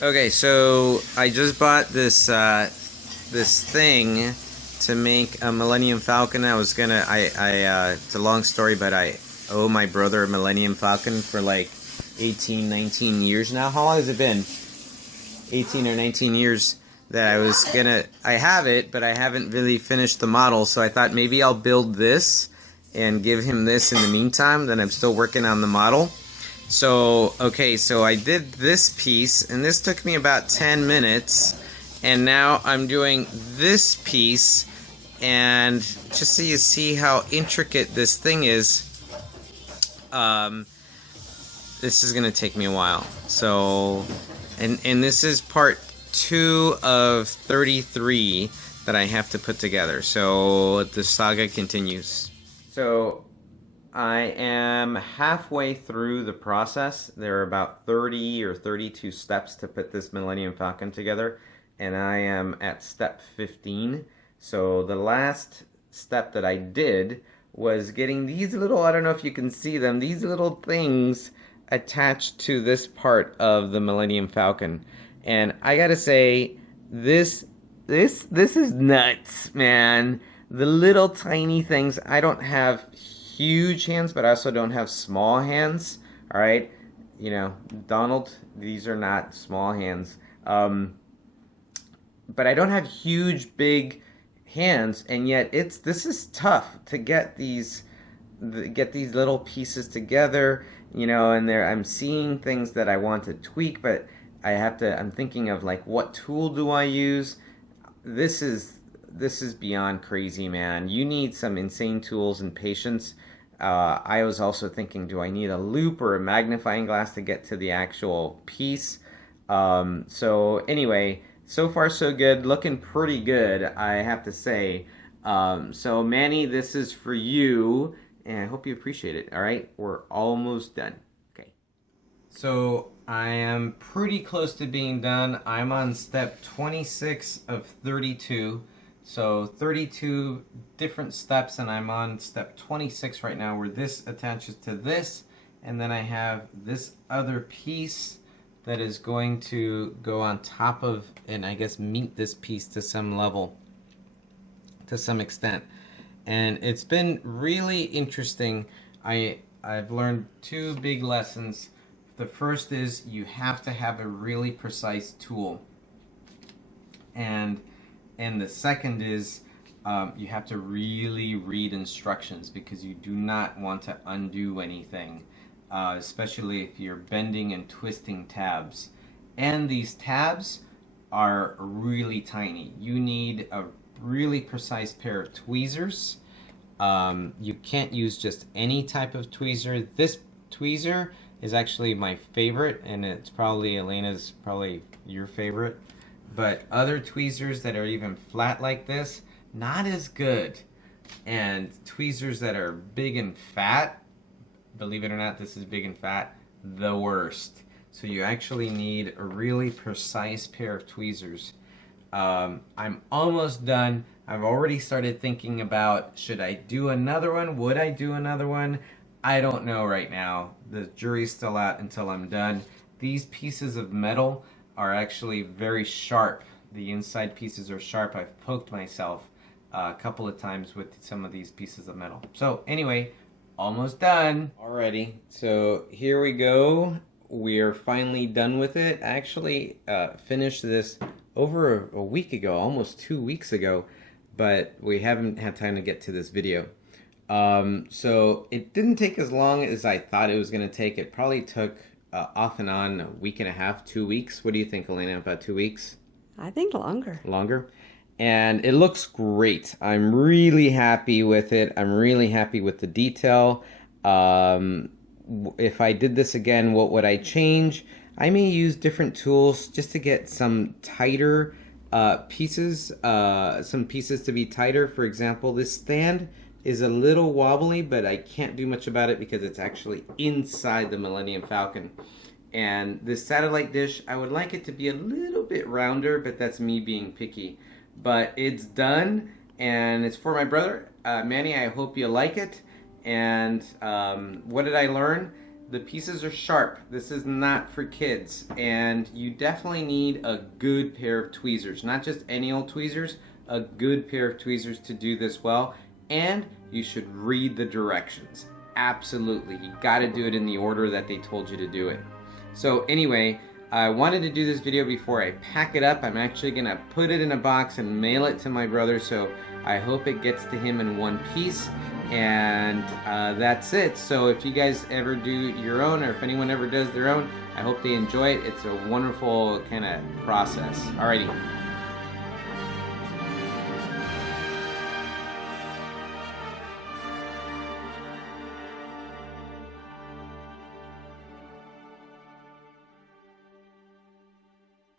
Okay, so I just bought this thing to make a Millennium Falcon. It's a long story, but I owe my brother a Millennium Falcon for like 18, 19 years now. How long has it been? 18 or 19 years that I have it, but I haven't really finished the model, so I thought maybe I'll build this and give him this in the meantime. Then I'm still working on the model. So, okay, so I did this piece, and this took me about 10 minutes, and now I'm doing this piece, and just so you see how intricate this thing is, this is going to take me a while. So, and this is part 2 of 33 that I have to put together, so the saga continues. So, I am halfway through the process. There are about 30 or 32 steps to put this Millennium Falcon together, and I am at step 15. So the last step that I did was getting these little, I don't know if you can see them, these little things attached to this part of the Millennium Falcon. And I gotta say, this is nuts, man. The little tiny things, I don't have huge hands, but I also don't have small hands. All right, you know, Donald, these are not small hands. But I don't have huge, big hands, and yet this is tough to get these little pieces together. You know, and I'm seeing things that I want to tweak, but I'm thinking of like, what tool do I use? This is beyond crazy, man. You need some insane tools and patience. I was also thinking, do I need a loop or a magnifying glass to get to the actual piece? So anyway, so far so good. Looking pretty good, I have to say. So Manny, this is for you, and I hope you appreciate it. All right, we're almost done. Okay. So I am pretty close to being done. I'm on step 26 of 32. So 32 different steps, and I'm on step 26 right now, where this attaches to this, and then I have this other piece that is going to go on top of, and I guess meet this piece to some level, to some extent. And it's been really interesting. I've learned 2 big lessons. The first is you have to have a really precise tool, and the second is you have to really read instructions, because you do not want to undo anything, especially if you're bending and twisting tabs. And these tabs are really tiny. You need a really precise pair of tweezers. You can't use just any type of tweezer. This tweezer is actually my favorite, and it's probably Elena's, probably your favorite. But other tweezers that are even flat like this, not as good. And tweezers that are big and fat, believe it or not, this is big and fat, the worst. So you actually need a really precise pair of tweezers. I'm almost done. I've already started thinking about, should I do another one? Would I do another one? I don't know right now. The jury's still out until I'm done. These pieces of metal are actually very sharp. The inside pieces are sharp. I've poked myself a couple of times with some of these pieces of metal. So anyway, almost done. Alrighty, so here we go. We're finally done with it. I actually finished this over a week ago, almost 2 weeks ago, but we haven't had time to get to this video. So it didn't take as long as I thought it was going to take. It probably took off and on a week and a half, 2 weeks. What do you think, Elena, about 2 weeks? I think longer. Longer? And it looks great. I'm really happy with it. I'm really happy with the detail. If I did this again, what would I change? I may use different tools just to get some tighter pieces, some pieces to be tighter. For example, this stand is a little wobbly, but I can't do much about it because it's actually inside the Millennium Falcon. And this satellite dish, I would like it to be a little bit rounder, but that's me being picky. But it's done, and it's for my brother. Manny, I hope you like it. And what did I learn? The pieces are sharp. This is not for kids, and you definitely need a good pair of tweezers. Not just any old tweezers, a good pair of tweezers to do this well, and you should read the directions. Absolutely, you got to do it in the order that they told you to do it. So anyway, I wanted to do this video before I pack it up. I'm actually going to put it in a box and mail it to my brother, so I hope it gets to him in one piece. And that's it. So if you guys ever do your own, or if anyone ever does their own, I hope they enjoy it. It's a wonderful kind of process. Alrighty.